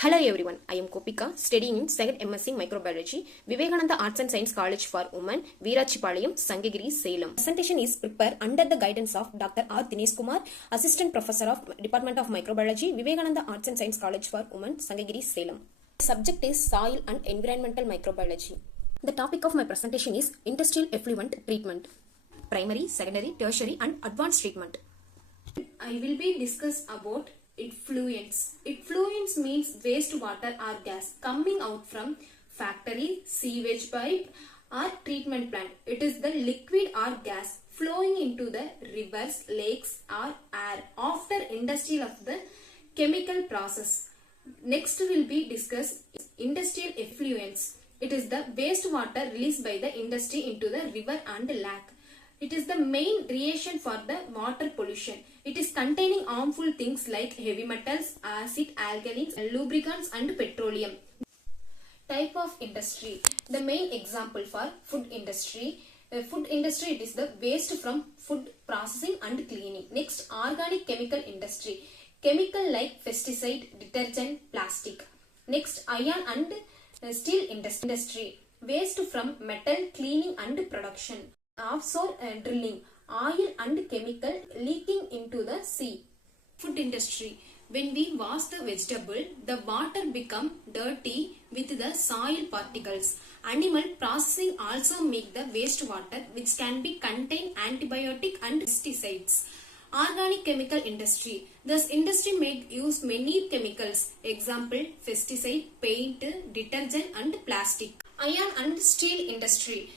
Hello everyone, I am Kopika, studying in 2nd MSc in Microbiology, Vivekananda Arts and Science College for Women, Veerachipalayam, Sangagiri, Salem. Presentation is prepared under the guidance of Dr. R. Dinesh Kumar, Assistant Professor of Department of Microbiology, Vivekananda Arts and Science College for Women, Sangagiri, Salem. The subject is Soil and Environmental Microbiology. The topic of my presentation is Industrial Effluent Treatment, Primary, Secondary, Tertiary and Advanced Treatment. I will be discuss about effluents. Effluents means wastewater or gas coming out from factory, sewage pipe or treatment plant. It is the liquid or gas flowing into the rivers, lakes or air after industrial of the chemical process. Next will be discuss industrial effluents. It is the wastewater released by the industry into the river and lake. It is the main reaction for the water pollution. It is containing harmful things like heavy metals, acid, alkalis, lubricants and petroleum. Type of industry. The main example for food industry. Food industry, it is the waste from food processing and cleaning. Next, organic chemical industry. Chemical like pesticide, detergent, plastic. Next, iron and steel industry. Waste from metal cleaning and production. Offshore drilling, oil and chemical leaking into the sea. Food industry. When we wash the vegetable, the water become dirty with the soil particles. Animal processing also make the wastewater which can be contain antibiotic and pesticides. Organic chemical industry. This industry make use many chemicals. Example, pesticide, paint, detergent and plastic. Iron and steel industry.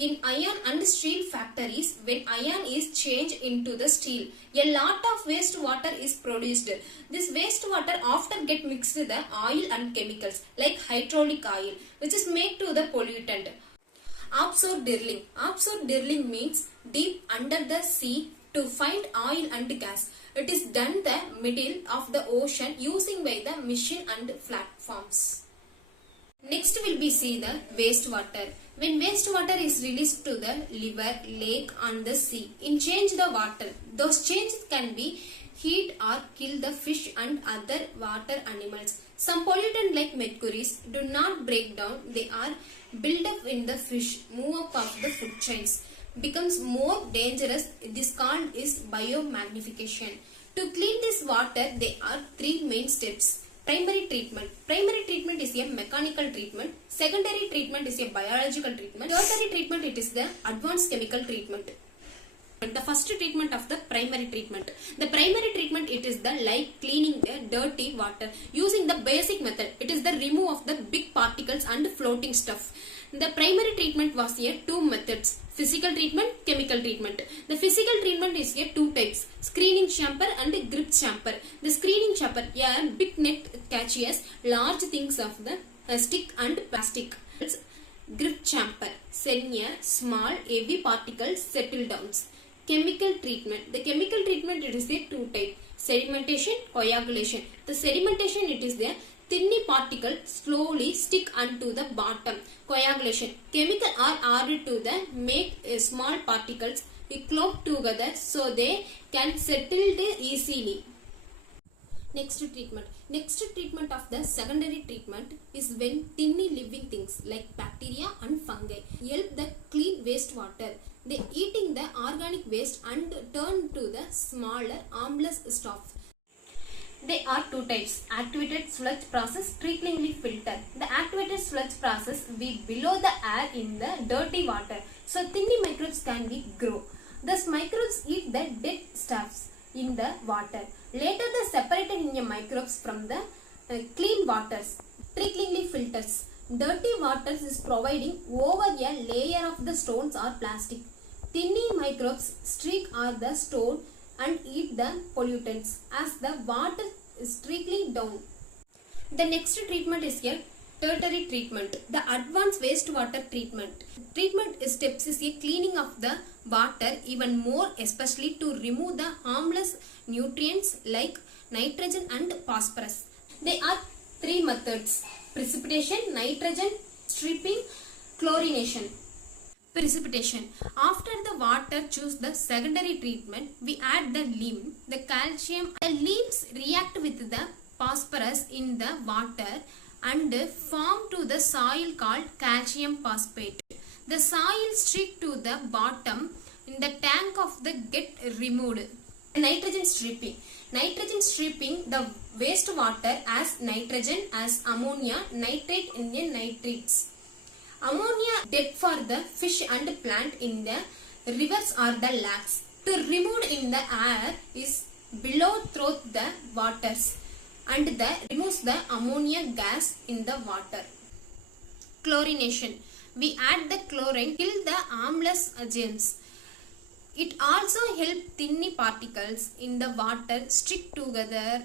In iron and steel factories, when iron is changed into the steel, a lot of wastewater is produced. This wastewater often get mixed with the oil and chemicals like hydraulic oil, which is made to the pollutant. Offshore drilling. Offshore drilling means deep under the sea to find oil and gas. It is done the middle of the ocean using by the machine and platforms. Next will be see the wastewater. When wastewater is released to the river, lake and the sea, in change the water. Those changes can be heat or kill the fish and other water animals. Some pollutant like mercuries do not break down. They are built up in the fish, move up of the food chains. Becomes more dangerous. This called is biomagnification. To clean this water, there are three main steps. Primary treatment. Primary treatment is a mechanical treatment. Secondary treatment is a biological treatment. Tertiary treatment, it is the advanced chemical treatment. The first treatment of the primary treatment. The primary treatment, it is the like cleaning the dirty water using the basic method. It is the remove of the big particles and floating stuff. The primary treatment was here two methods. Physical treatment, chemical treatment. The physical treatment is here two types. Screening chamber and grip chamber. The screening chamber, a big net catches large things of the stick and plastic. Grip chamber, send a small heavy particles settle down. Chemical treatment. The chemical treatment, it is a two type. Sedimentation, coagulation. The sedimentation, it is the thinny particle slowly stick onto the bottom. Coagulation. Chemical are added to the make small particles clump together so they can settle easily. Next treatment. Next treatment of the secondary treatment is when thinny living things like bacteria and fungi help the clean wastewater. They eating the organic waste and turn to the smaller harmless stuff. There are two types. Activated sludge process, tricklingly filter. The activated sludge process be below the air in the dirty water. So thinny microbes can be grow. Thus microbes eat the dead stuffs in the water. Later they separated in the microbes from the clean waters. Tricklingly filters. Dirty waters is providing over a layer of the stones or plastic. Thinny microbes streak or the stone and eat the pollutants as the water is trickling down. The next treatment is a tertiary treatment, the advanced wastewater treatment. Treatment steps is a cleaning of the water even more, especially to remove the harmless nutrients like nitrogen and phosphorus. There are three methods: precipitation, nitrogen, stripping, chlorination. Precipitation. After the water choose the secondary treatment, we add the lime, the calcium. The limes react with the phosphorus in the water and form to the soil called calcium phosphate. The soil stick to the bottom in the tank of the get removed. Nitrogen stripping. Nitrogen stripping the wastewater as nitrogen, as ammonia, nitrate and nitrates. Ammonia dead for the fish and plant in the rivers or the lakes. To remove in the air is below through the waters and removes the ammonia gas in the water. Chlorination. We add the chlorine kill the harmless agents. It also helps tiny particles in the water stick together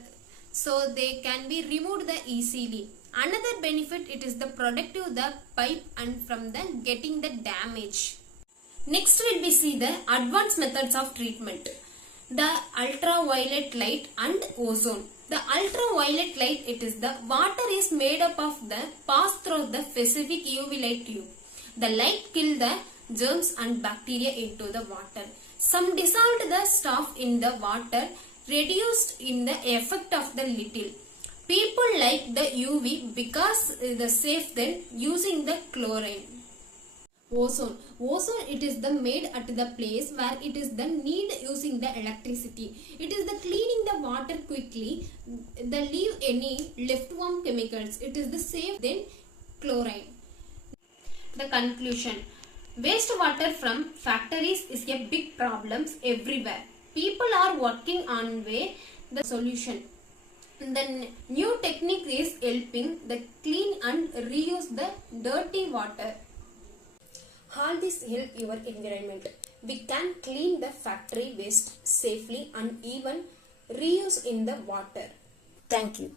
so they can be removed easily. Another benefit, it is the protective the pipe and from the getting the damage. Next will be see the advanced methods of treatment. The ultraviolet light and ozone. The ultraviolet light, it is the water is made up of the pass through the specific UV light tube. The light kill the germs and bacteria into the water. Some dissolved the stuff in the water reduced in the effect of the little. People like the UV because it is safe than using the chlorine. Ozone. Ozone, it is the made at the place where it is the need using the electricity. It is the cleaning the water quickly, the leave any left-worm chemicals. It is the safe than chlorine. The conclusion. Wastewater from factories is a big problem everywhere. People are working on way the solution. The new technique is helping the clean and reuse the dirty water. All this help your environment. We can clean the factory waste safely and even reuse in the water. Thank you.